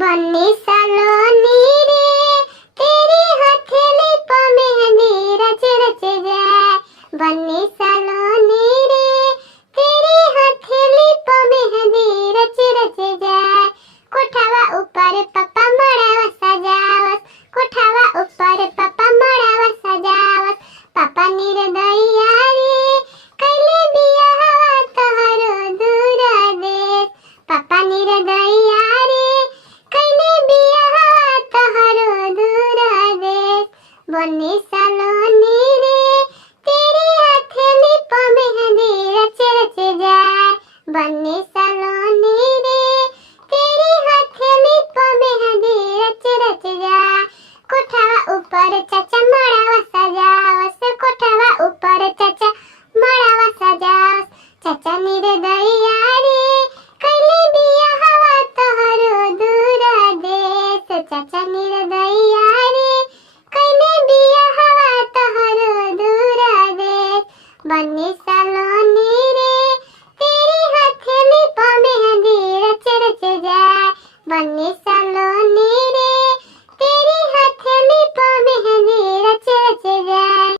बन्नी सलोनी रे तेरी हथेली पे मेहंदी रच रच जाए। बन्नी सलोनी रे तेरी हथेली पे मेहंदी रच रच जाए। कोठावा ऊपर पप्पा मड़ावा सजावस, कोठावा ऊपर पप्पा मड़ावा सजावस। पापा निर्दयिया रे कैले बियाहवा तोहरो दूर देश। पापा निर्दयिया रे कैले बियाहवा तोहरो दूर देश। बन्नी सलोनी रे तेरी हथेली पे मेहंदी रच रच जाए। बन्नी सलोनी रे तेरी हथेली पे मेहंदी रच रच जाए। कोठावा ऊपर चाचा मड़ावा सजावस, कोठावा ऊपर चाचा मड़ावा सजावस। चाचा निर्दयिया रे कैले बियाहवा तोहरो दूर देश। चाचा निर्दयिया रे कैले बियाहवा तोहरो दूर देश। बन्नी सलोनी रे तेरी हथेली पे मेहंदी रच रच जाए। बन्नी सलोनी रे